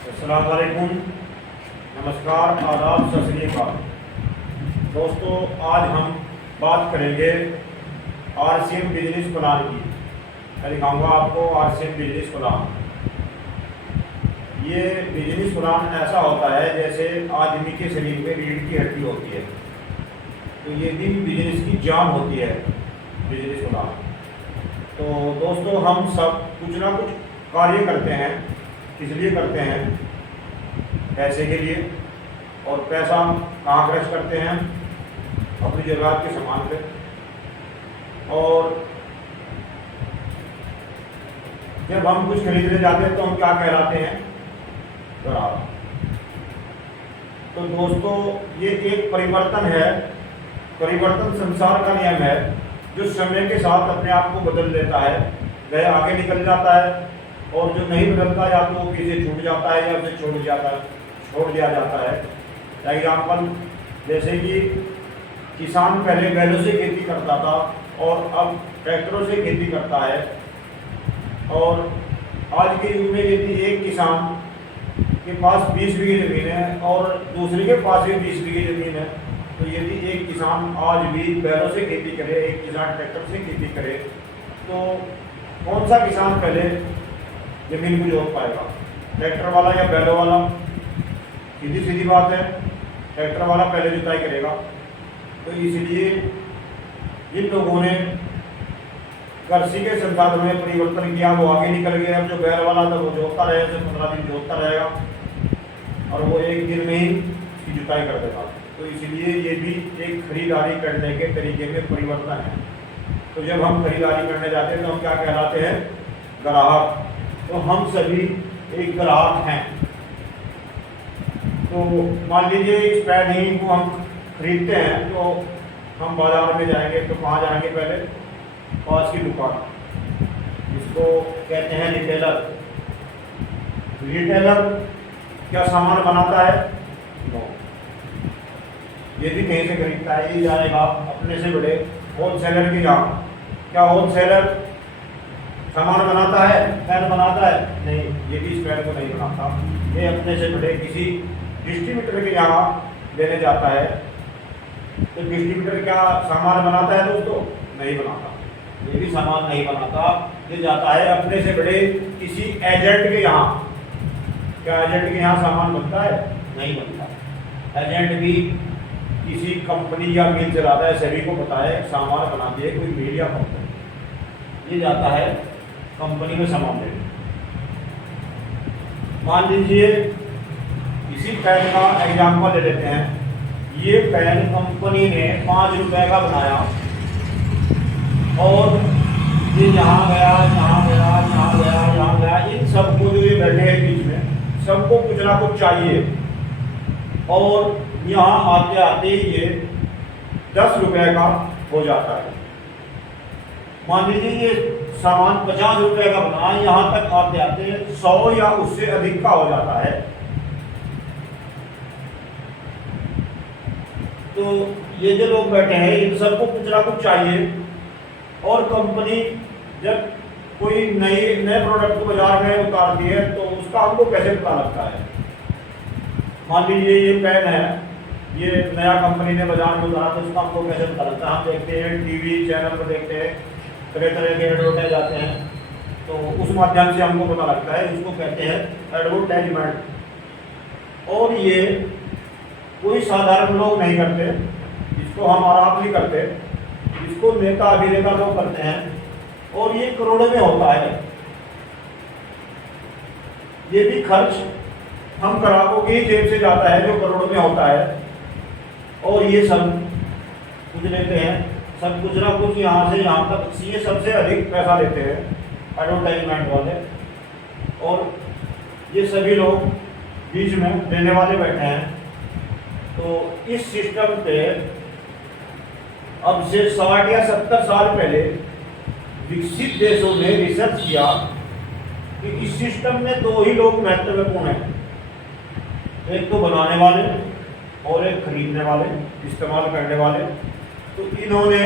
अस्सलाम वालेकुम, नमस्कार, आदाब, सत श्री अकाल। दोस्तों, आज हम बात करेंगे आरसीएम बिजनेस प्लान की। मैं दिखाऊंगा आपको आरसीएम बिजनेस प्लान। ये बिजनेस प्लान ऐसा होता है जैसे आदमी के शरीर में रीढ़ की हड्डी होती है, तो ये भी बिजनेस की जान होती है बिजनेस प्लान। तो दोस्तों, हम सब कुछ ना कुछ कार्य करते हैं। किस लिए करते हैं? पैसे के लिए। और पैसा कहाँ खर्च करते हैं? अपनी ज़रूरत के सामान पे। और जब हम कुछ खरीदने जाते हैं तो हम क्या कहलाते हैं? ग्राहक। तो दोस्तों, ये एक परिवर्तन है। परिवर्तन संसार का नियम है जो समय के साथ अपने आप को बदल लेता है, वह आगे निकल जाता है। और जो नहीं बदलता, या तो वो पीछे छूट जाता है या उसे छोड़ दिया जाता है। एग्जाम्पल, जैसे कि किसान पहले बैलों से खेती करता था और अब ट्रैक्टरों से खेती करता है। और आज के युग में यदि एक किसान के पास 20 बीघे ज़मीन है और दूसरे के पास भी 20 बीघे ज़मीन है, तो यदि एक किसान आज भी बैलों से खेती करे, एक किसान ट्रैक्टर से खेती करे, तो कौन सा किसान पहले ज़मीन को जोत पाएगा? ट्रैक्टर वाला या बैलों वाला? सीधी सीधी बात है, ट्रैक्टर वाला पहले जुताई करेगा। तो इसलिए जिन लोगों ने कृषि के संसाधन में परिवर्तन किया वो आगे निकल गए। अब जो बैल वाला था वो जोतता रहे, उसे 15 दिन जोतता रहेगा और वो एक दिन में ही उसकी जुताई कर देगा। तो इसलिए ये भी एक खरीदारी करने के तरीके में परिवर्तन है। तो जब हम खरीदारी करने जाते हैं तो हम क्या कहलाते हैं? ग्राहक। तो हम सभी एक ग्राहक हैं। तो मान लीजिए इस पैन ही को हम खरीदते हैं, तो हम बाजार में जाएंगे तो कहाँ जाएंगे? पहले पास की दुकान, इसको कहते हैं रिटेलर। रिटेलर क्या सामान बनाता है? नो। ये भी कहीं से खरीदता है। ये जाएगा अपने से बड़े होलसेलर के यहाँ। क्या होलसेलर सामान बनाता है, पैन बनाता है? नहीं, ये भी इस पैन को नहीं बनाता। ये अपने से बड़े किसी डिस्ट्रीब्यूटर के यहाँ लेने जाता है। तो डिस्ट्रीब्यूटर क्या सामान बनाता है दोस्तों? नहीं बनाता। ये भी सामान नहीं बनाता। ये जाता है अपने से बड़े किसी एजेंट के यहाँ। क्या एजेंट के यहाँ सामान बनता है? नहीं बनता। एजेंट भी किसी कंपनी या मिल चलाता है, सभी को पता है सामान बनाती है कोई मिल या कंपनी। ये जाता है कंपनी में सामान लेने। मान लीजिए इसी पेन का एग्जाम्पल ले लेते हैं। ये पेन कंपनी ने 5 रुपए का बनाया और ये यहाँ गया, यहाँ गया, यहाँ गया, यहाँ गया। इन सबको जो ये बैठे हैं बीच में, सबको कुछ ना कुछ चाहिए। और यहाँ आते आते ये 10 रुपए का हो जाता है। मान लीजिए ये सामान 50 रुपए का बना, यहाँ तक आते आते 100 या उससे अधिक का हो जाता है। तो ये जो लोग बैठे हैं इन सबको कुछ ना कुछ चाहिए। और कंपनी जब कोई नए प्रोडक्ट को बाजार में उतारती है तो उसका हमको कैसे पता लगता है? मान लीजिए ये पेन है, ये नया कंपनी ने बाजार में उतारा, तो उसका हमको कैसे पता लगता है? हम देखते हैं टीवी चैनल पर, देखते हैं तरह तरह के एडवर्टाइज आते हैं, तो उस माध्यम से हमको पता लगता है। इसको कहते हैं एडवर्टाइजमेंट। और ये कोई साधारण लोग नहीं करते, इसको हम और आप नहीं करते, इसको नेता अभिनेता लोग करते हैं। और ये करोड़ों में होता है। ये भी खर्च हम ग्राहकों की जेब से जाता है जो करोड़ों में होता है। और ये सब कुछ लेते हैं, सब कुछ ना कुछ यहाँ से यहाँ तक। ये सबसे अधिक पैसा लेते हैं एडवर्टाइजमेंट वाले। और ये सभी लोग बीच में लेने वाले बैठे हैं। तो इस सिस्टम पे अब से 60 या 70 साल पहले विकसित देशों ने रिसर्च किया कि इस सिस्टम में 2 ही लोग महत्वपूर्ण हैं, एक तो बनाने वाले और एक खरीदने वाले, इस्तेमाल करने वाले। तो इन्होंने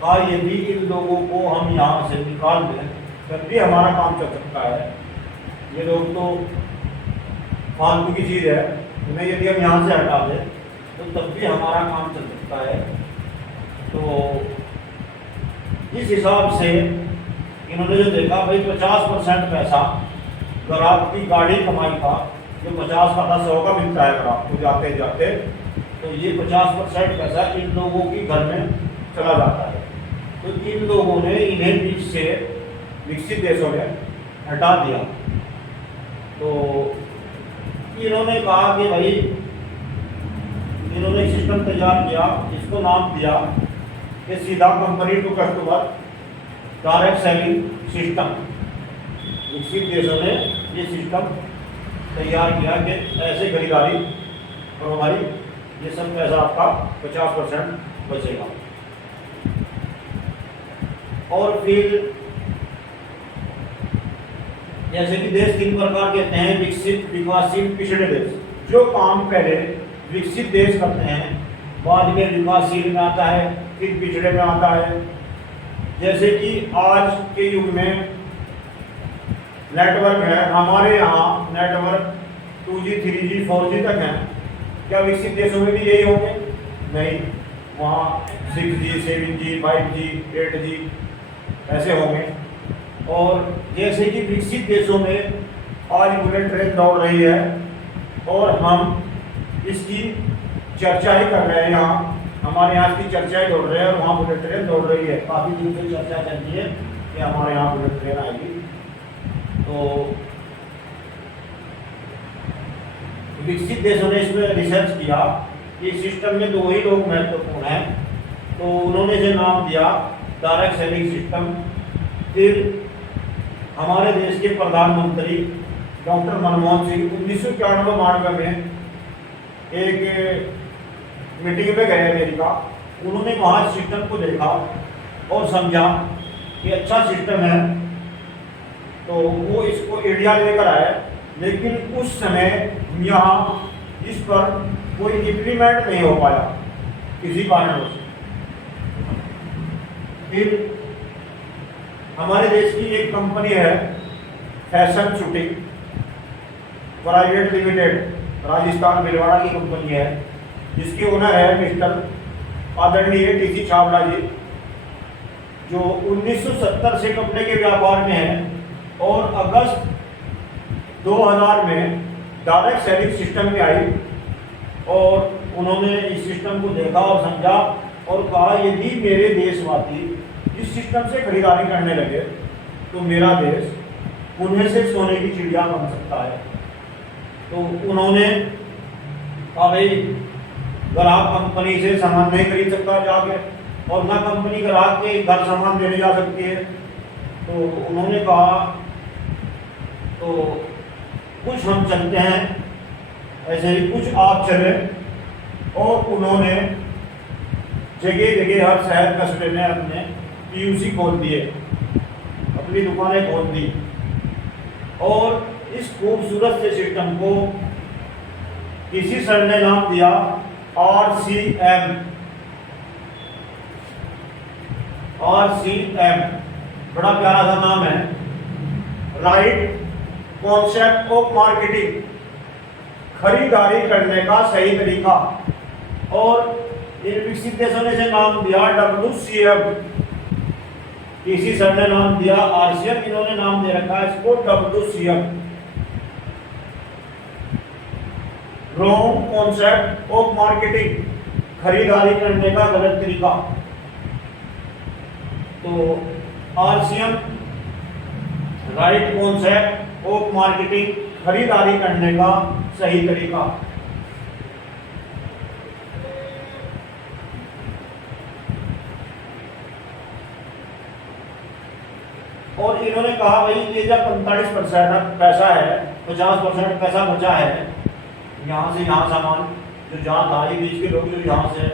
कहा यदि इन लोगों को हम यहाँ से निकाल दें तब भी हमारा काम चल सकता है। ये लोग तो फालतू की चीज़ है, उन्हें यदि हम यहाँ से हटा दें तो तब भी हमारा काम चल सकता है। तो इस हिसाब से इन्होंने जो देखा भाई 50% पैसा ग्राहक की गाड़ी कमाई का, जो 50 का 100 का मिलता है ग्राहक को जाते जाते, तो ये 50% पैसा इन लोगों की घर में चला जाता है। तो इन लोगों ने इन्हें बीच से विकसित देशों में हटा दिया। तो इन्होंने कहा कि भाई इन्होंने सिस्टम तैयार किया, इसको नाम दिया कि सीधा company to customer direct selling system. विकसित देशों ने ये सिस्टम तैयार किया कि ऐसे खरीदारी करो भाई, ये सब पैसा आपका 50% बचेगा। और फिर जैसे कि देश 3 प्रकार के होते हैं, विकसित, विकासशील, पिछड़े देश। जो काम पहले विकसित देश करते हैं बाद में विकासशील में आता है, फिर पिछड़े में आता है। जैसे कि आज के युग में नेटवर्क है, हमारे यहाँ नेटवर्क 2G 3G 4G तक है, क्या विकसित देशों में भी यही होंगे? नहीं, वहाँ 6G 7G 5G 8G ऐसे होंगे। और जैसे कि विकसित देशों में आज बुलेट ट्रेन दौड़ रही है और हम इसकी चर्चा ही कर रहे हैं, यहाँ हमारे यहाँ की चर्चाएं दौड़ रहे हैं और वहाँ बुलेट ट्रेन दौड़ रही है। काफ़ी दिन से चर्चा चल रही है कि हमारे यहाँ बुलेट ट्रेन आएगी। तो विकसित देशों ने इसमें रिसर्च किया कि सिस्टम में 2 ही लोग महत्वपूर्ण हैं, तो उन्होंने जो नाम दिया डायरेक्ट सेलिंग सिस्टम। फिर हमारे देश के प्रधानमंत्री डॉक्टर मनमोहन सिंह 1991 में एक मीटिंग में गए अमेरिका। उन्होंने वहाँ सिस्टम को देखा और समझा कि अच्छा सिस्टम है, तो वो इसको इंडिया लेकर आए। लेकिन उस समय यहाँ इस पर कोई इम्प्लीमेंट नहीं हो पाया किसी कारणवश। फिर हमारे देश की एक कंपनी है fashion shooting private limited, Rajasthan Bhilwara की कंपनी है, जिसके ओनर है मिस्टर आदरणीय टीसी छाबड़ा जी, जो 1970 से कपड़े के व्यापार में है। और अगस्त 2000 में डायरेक्ट सेलिंग सिस्टम में आई और उन्होंने इस सिस्टम को देखा और समझा और कहा यदि मेरे देशवासी इस सिस्टम से खरीदारी करने लगे तो मेरा देश पुणे से सोने की चिड़िया बन सकता है। तो उन्होंने कहा भाई ग्राहक कंपनी से सामान नहीं खरीद सकता जाके, और ना कंपनी ग्राहक के घर सामान देने जा सकती है। तो उन्होंने कहा तो कुछ हम चलते हैं, ऐसे ही कुछ आप चले। और उन्होंने जगह जगह हर शहर कस्बे में अपने PUC खोल दिए, अपनी दुकानें खोल दी। और इस खूबसूरत से सिस्टम को किसी सर ने नाम दिया RCM। बड़ा प्यारा सा नाम है, राइट कॉन्सेप्ट ऑफ मार्केटिंग, खरीदारी करने का सही तरीका। और इन विकसित देशों ने से नाम दिया WCM, किसी सर ने नाम दिया RCM, इन्होंने नाम दे रखा है इसको WCM, wrong concept of marketing, खरीदारी करने का गलत तरीका। तो RCM right concept of marketing, खरीदारी करने का सही तरीका। और इन्होंने कहा भाई ये जब 45% पैसा है, 50% पैसा बचा है यहाँ से यहाँ सामान जो जहाँ था, ये बीच के लोग जो यहाँ से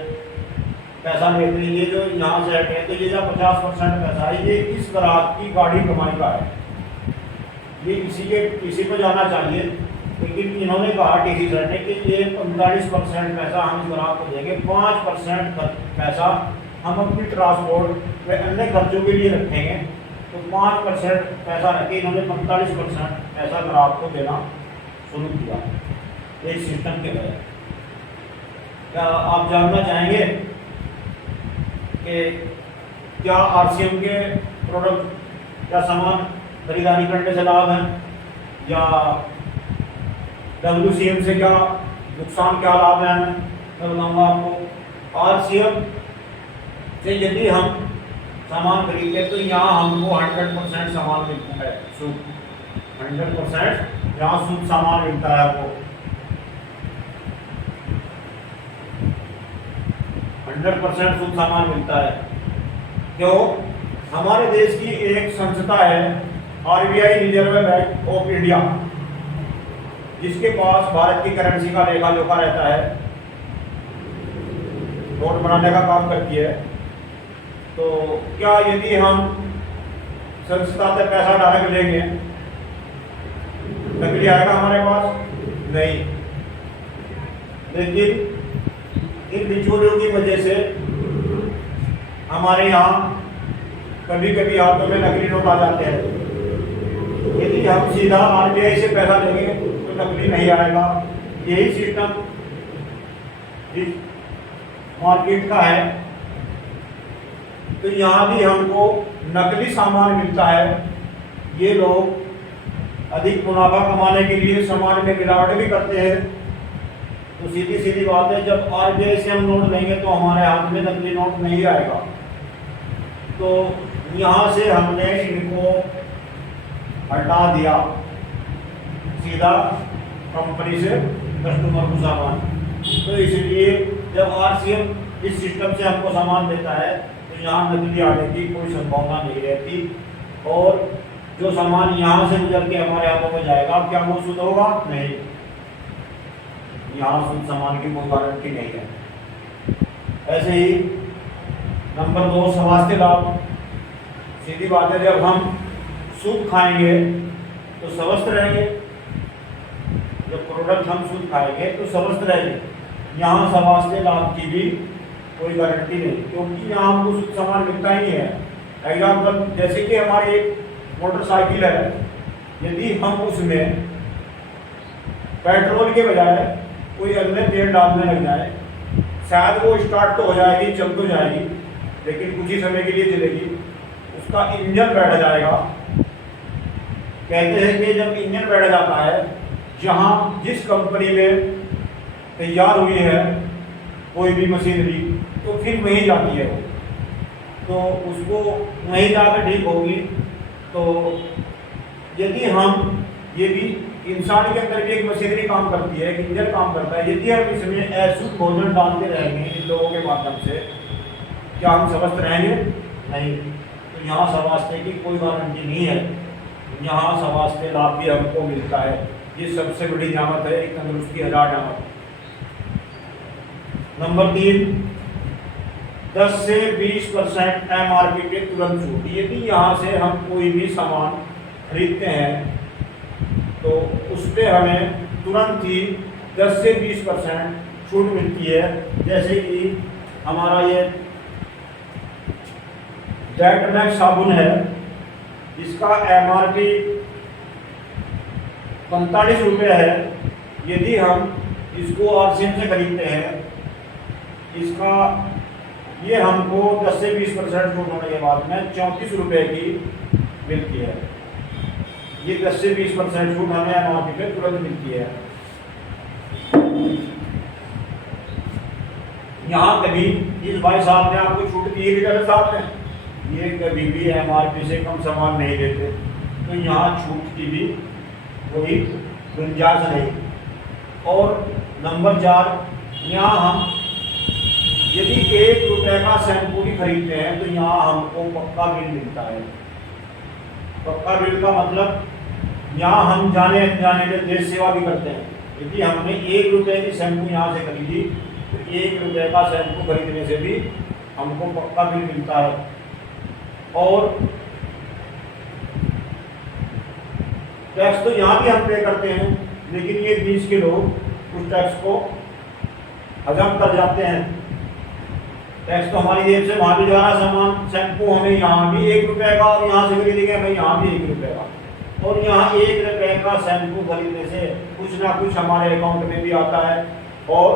पैसा लेते हैं, ये जो यहाँ से हटे, तो ये जब 50% पैसा है ये इस ग्राहक की गाड़ी कमाई का है, ये किसी को जाना चाहिए। लेकिन इन्होंने कहा टीसी सर ने कि ये 45% पैसा हम इस ग्राहक को देंगे, 5% पैसा हम अपनी ट्रांसपोर्ट व अन्य खर्चों के लिए रखेंगे। तो 5% पैसा रखे इन्होंने 45% पैसा ग्राहक को देना शुरू किया एक सिस्टम के तहत। क्या आप जानना चाहेंगे कि क्या आरसीएम के प्रोडक्ट या सामान खरीदारी करने से लाभ है या डब्ल्यूसीएम से क्या नुकसान, क्या लाभ है? मैं बताऊंगा आपको। आरसीएम से यदि हम सामान खरीदते तो यहाँ हमको 100% सामान मिलता है, शुद्ध 100% यहाँ शुद्ध सामान मिलता है आपको। 100% शुद्ध सामान मिलता है। क्यों? हमारे देश की एक संस्था है RBI, reserve bank of India, जिसके पास भारत की करेंसी का लेखा जोखा रहता है, नोट बनाने का काम करती है। तो क्या यदि हम संस्था से पैसा डायरेक्ट लेंगे, नकली आएगा हमारे पास? नहीं। लेकिन इन बिचौलियों की वजह से हमारे यहाँ कभी कभी हाथों में नकली नोट आ जाते हैं। यदि हम सीधा आरबीआई से पैसा लेंगे तो नकली नहीं आएगा। यही सिस्टम इस मार्केट का है। तो यहाँ भी हमको नकली सामान मिलता है। ये लोग अधिक मुनाफा कमाने के लिए सामान में गिरावट भी करते हैं। तो सीधी सीधी बात है, जब आरबीआई से हम नोट लेंगे तो हमारे हाथ में नकली नोट नहीं आएगा। तो यहाँ से हमने इनको हटा दिया, सीधा कंपनी से कस्टमर को सामान। तो इसलिए जब आरसीएम इस सिस्टम से हमको सामान देता है तो यहाँ नकली आने की कोई संभावना नहीं रहती। और जो सामान यहाँ से गुजर के हमारे हाथों में जाएगा, क्या वो शुद्ध होगा? नहीं। यहाँ शुद्ध सामान की कोई गारंटी नहीं है। ऐसे ही नंबर 2, स्वास्थ्य लाभ। सीधी बात है, जब हम शुद्ध खाएंगे तो स्वस्थ रहेंगे। जब प्रोडक्ट हम शुद्ध खाएंगे तो स्वस्थ रहेंगे। यहाँ स्वास्थ्य लाभ की भी कोई गारंटी नहीं, क्योंकि यहाँ हमको शुद्ध सामान मिलता ही नहीं है। एग्जाम्पल, जैसे कि हमारी एक मोटरसाइकिल है, यदि हम उसमें पेट्रोल के बजाय कोई अन्य तेल डालने लग जाए, शायद वो स्टार्ट तो हो जाएगी, चल तो जाएगी, लेकिन कुछ ही समय के लिए चलेगी, उसका इंजन बैठ जाएगा। कहते हैं कि जब इंजन बैठ जाता है, जहाँ जिस कंपनी में तैयार हुई है कोई भी मशीनरी, तो फिर वहीं जाती है वो, तो उसको वहीं जाकर ठीक होगी। तो यदि हम, ये भी इंसान के अंदर भी एक मशीनरी काम करती है, एक इंजन काम करता है, यदि हम इसमें अशुद्ध भोजन डालते रहेंगे इन लोगों के माध्यम से, क्या हम स्वस्थ रहेंगे? नहीं। तो यहाँ स्वास्थ्य की कोई गारंटी नहीं है। यहाँ स्वास्थ्य लाभ भी हमको मिलता है। ये सबसे बड़ी नियामत है, एक तंदुरुस्ती 1000 नियामत। नंबर 3, 10 से 20% MRP पे तुरंत छूट। यदि यहाँ से हम कोई भी सामान खरीदते हैं तो उस पर हमें तुरंत ही 10 से 20% छूट मिलती है। जैसे कि हमारा ये डेट मैक्स साबुन है, इसका MRP 45 रुपये है। यदि हम इसको आरसीएम से खरीदते हैं, इसका ये हमको 10 से 20% छूट होने के बाद में 34 रुपये की मिलती है। ये 10 से 20% छूट हमें MRP पे तुरंत मिलती है। यहाँ कभी इस भाई साहब ने आपको छूट दी है कि साहब ने, ये कभी भी MRP से कम सामान नहीं देते, तो यहाँ छूट की भी कोई गुंजाइश नहीं। और नंबर 4, यहाँ हम यदि 1 रुपये का शैम्पू भी खरीदते हैं तो यहाँ हमको पक्का बिल मिलता है। पक्का बिल का मतलब यहाँ हम जाने अनजाने में देश सेवा भी करते हैं। यदि हमने 1 रुपये की शैम्पू यहाँ से खरीदी तो 1 रुपये का शैम्पू खरीदने से भी हमको पक्का बिल मिलता है। और टैक्स तो यहाँ भी हम पे करते हैं, लेकिन ये 20 के लोग उस टैक्स को हजम कर जाते हैं। टैक्स तो हमारी जेब से वहाँ भी जा रहा सामान, शैम्पू हमें यहाँ भी 1 रुपये का, और यहाँ से खरीदेंगे हमें यहाँ भी 1 रुपये का। और यहाँ 1 रुपये का शैम्पू खरीदने से कुछ ना कुछ हमारे अकाउंट में भी आता है और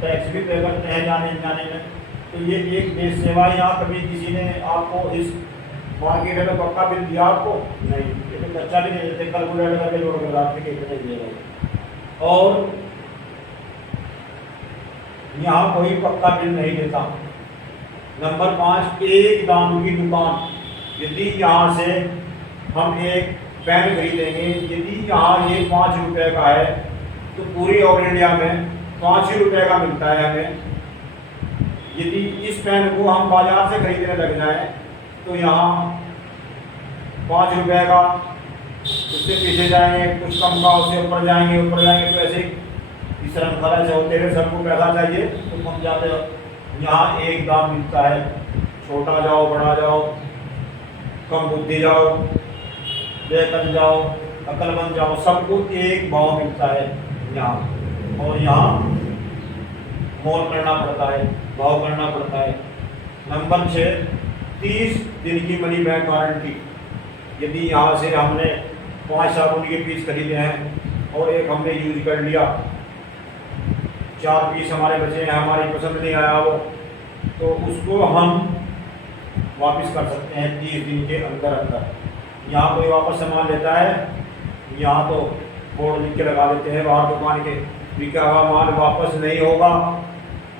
टैक्स भी पे करते हैं जाने जाने में। तो ये एक देश सेवा है। यहाँ कभी किसी ने आपको इस मार्केट में पक्का बिल दिया आपको? नहीं, ये तो कच्चा भी नहीं देते, कैलकुलेट करके जोड़ कर आपके कितने दिए। और यहाँ कोई पक्का बिल नहीं देता। नंबर 5, एक दाम की दुकान। यदि यहाँ से हम एक पेन खरीदेंगे, यदि यहाँ ये 5 रुपये का है तो पूरी ऑल इंडिया में 5 ही रुपये का मिलता है हमें। यदि इस पेन को हम बाजार से खरीदने लग जाएं तो यहाँ 5 रुपये का, उससे पीछे जाएंगे कुछ कम का, उससे ऊपर जाएंगे तो ऐसे इस श्रृंखला से होते हुए सबको पैसा चाहिए तो कम जाते हो। यहाँ एक दाम मिलता है, छोटा जाओ बड़ा जाओ, कम बुद्धि जाओ, बेअकल जाओ, अकलमंद जाओ, सबको एक भाव मिलता है यहाँ। और यहाँ मोल करना पड़ता है, भाव करना पड़ता है। नंबर 6, 30 दिन की मनी बैक गारंटी। यदि यहाँ से हमने 5 साबुन के पीस खरीदे हैं और एक हमने यूज कर लिया, 4 पीस हमारे बचे हैं, हमारी पसंद नहीं आया वो, तो उसको हम वापस कर सकते हैं 30 दिन के अंदर अंदर। यहाँ कोई वापस सामान लेता है, यहाँ तो बोर्ड लिख के लगा देते हैं बाहर दुकान के, बिका हुआ माल वापस नहीं होगा।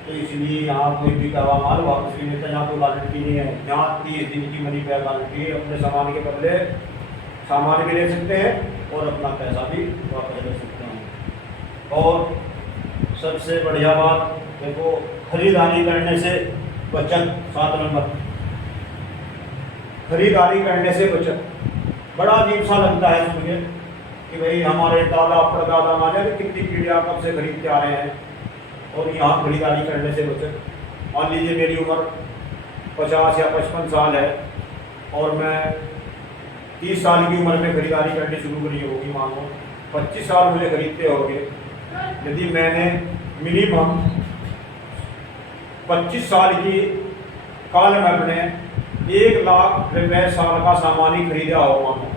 तो इसलिए यहाँ कोई बिका हुआ माल वापस नहीं लेता, यहाँ कोई गारंटी नहीं है। यहाँ 30 दिन की मनी बैक गारंटी है। अपने सामान के बदले सामान भी ले सकते हैं और अपना पैसा भी वापस ले सकते हैं। और सबसे बढ़िया बात देखो, खरीदारी करने से बचत। 7 नंबर, खरीदारी करने से बचत। बड़ा अजीब सा लगता है सुन के कि भाई हमारे दादा परदादा ना जाने कितनी पीढ़ियाँ कब से खरीदते आ रहे हैं और यहाँ खरीदारी करने से बचत। मान लीजिए मेरी उम्र 50 या 55 साल है और मैं 30 साल की उम्र में खरीदारी करनी शुरू करी होगी, मान लो 25 साल मुझे खरीदते होंगे। यदि मैंने मिनिमम 25 साल की काल में अपने 1 लाख रुपये साल का सामान ही खरीदा हो, मानो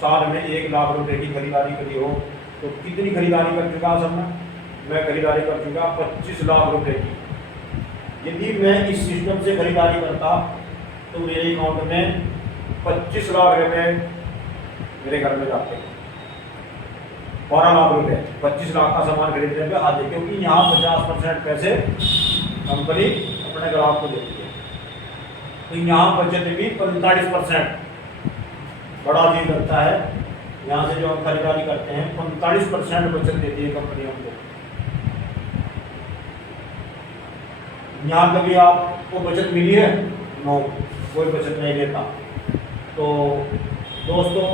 साल में 1 लाख रुपए की खरीदारी करी हो, तो कितनी खरीदारी कर चुका सब मैं खरीदारी कर चुका 25 लाख रुपए की। यदि मैं इस सिस्टम से खरीदारी करता तो मेरे अकाउंट में 25 लाख रुपए मेरे घर में जाते, 12 लाख रुपए, 25 लाख का सामान खरीदने पे आते, क्योंकि यहाँ 50% पैसे कंपनी अपने ग्राहक को देती है। तो यहाँ बचत भी 45%। बड़ा अजीब लगता है, यहाँ से जो हम खरीदारी करते हैं 45% बचत देती है कंपनी हमको। यहाँ कभी आपको बचत मिली है? नो, कोई बचत नहीं देता। तो दोस्तों,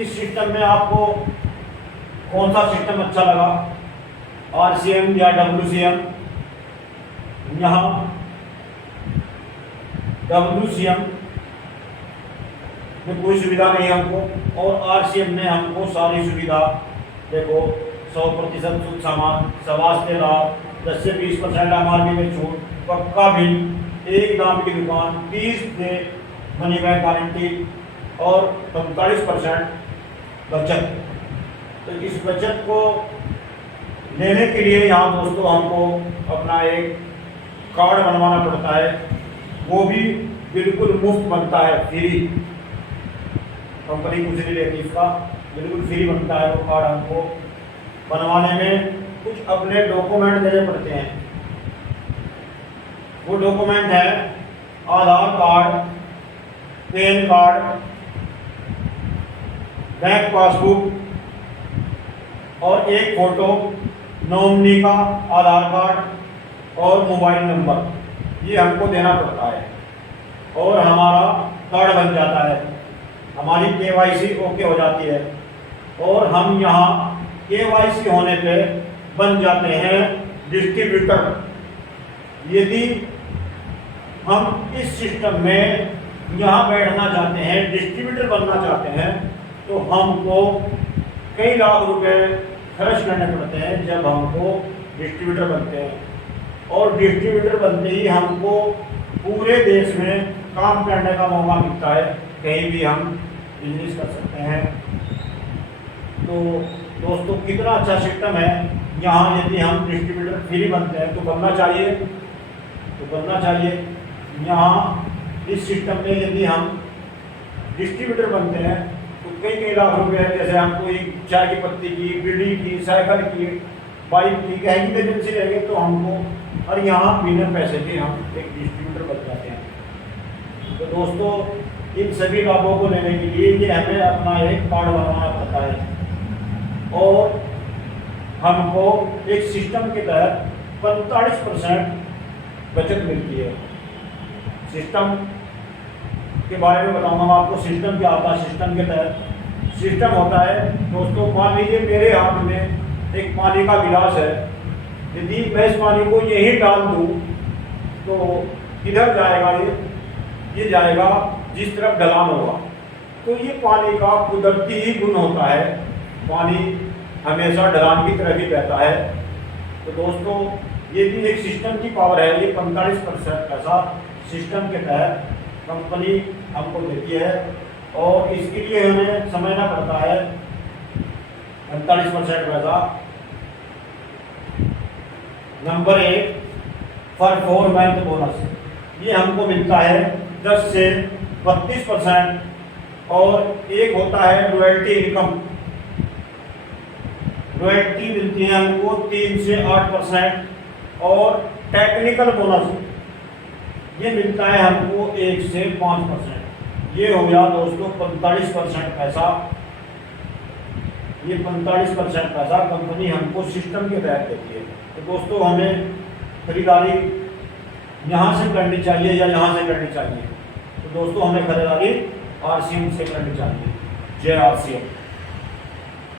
इस सिस्टम में आपको कौन सा सिस्टम अच्छा लगा, RCM या WCM? यहाँ WCM में कोई सुविधा नहीं हमको और RCM ने हमको सारी सुविधा। देखो 100% शुद्ध सामान, सवास्ते लाभ, 10 से 20% MRP में छूट, पक्का बिल, एक दाम की दुकान, 30 दिन मनी बैक गारंटी और 45% बचत। तो इस बचत को लेने के लिए यहाँ दोस्तों हमको अपना एक कार्ड बनवाना पड़ता है, वो भी बिल्कुल मुफ्त बनता है, फ्री। कंपनी कुछ नहीं लेती इसका, बिल्कुल फ्री बनता है वो कार्ड। हमको बनवाने में कुछ अपने डॉक्यूमेंट देने पड़ते हैं। वो डॉक्यूमेंट है Aadhaar card, PAN card, bank passbook और एक फोटो, नॉमिनी का आधार कार्ड और मोबाइल नंबर, ये हमको देना पड़ता है और हमारा कार्ड बन जाता है, हमारी KYC ओके हो जाती है और हम यहाँ KYC होने पे बन जाते हैं डिस्ट्रीब्यूटर। यदि हम इस सिस्टम में यहाँ बैठना चाहते हैं, डिस्ट्रीब्यूटर बनना चाहते हैं, तो हमको कई लाख रुपए खर्च करने पड़ते हैं जब हमको डिस्ट्रीब्यूटर बनते हैं। और डिस्ट्रीब्यूटर बनते ही हमको पूरे देश में काम करने का मौका मिलता है, कहीं भी हम बिजनेस कर सकते हैं। तो दोस्तों कितना अच्छा सिस्टम है। यहाँ यदि हम डिस्ट्रीब्यूटर फ्री बनते हैं तो बनना चाहिए, यहाँ इस सिस्टम में यदि हम डिस्ट्रीब्यूटर बनते हैं तो कई लाख रुपए, जैसे हम कोई चाय की पत्ती की, बीड़ी की, साइकिल की, बाइक की, कहीं की एजेंसी रहेगी तो हमको, और यहाँ बिना पैसे के हम एक डिस्ट्रीब्यूटर बन जाते हैं। तो दोस्तों इन सभी लाभों को लेने के लिए ये हमें अपना एक कार्ड बनवाना पड़ता है और हमको एक सिस्टम के तहत 45% बचत मिलती है। सिस्टम के बारे में बताऊंगा मैं आपको। सिस्टम क्या होता है? सिस्टम के तहत सिस्टम होता है दोस्तों, मान लीजिए मेरे हाथ में एक पानी का गिलास है, यदि मैं इस पानी को यहीं डाल दूं तो किधर जाएगा? ये जाएगा जिस तरफ ढलान होगा। तो ये पानी का कुदरती ही गुण होता है, पानी हमेशा ढलान की तरफ ही बहता है। तो दोस्तों ये भी एक सिस्टम की पावर है। ये 45% पैसा सिस्टम के तहत कंपनी हमको देती है और इसके लिए हमें समझना पड़ता है 45% पैसा। नंबर 1 परफॉर्मेंस बोनस, ये हमको मिलता है 10 से 32% और एक होता है रॉयल्टी इनकम। रॉयल्टी मिलती है हमको 3 से 8% और टेक्निकल बोनस ये मिलता है हमको 1 से 5%। ये हो गया दोस्तों 45% पैसा। ये 45% पैसा कंपनी हमको सिस्टम के तहत देती है। तो दोस्तों हमें खरीदारी यहाँ से करनी चाहिए या यहाँ से करनी चाहिए? तो दोस्तों हमें खरीदारी RCM से करनी चाहिए। जय RCM।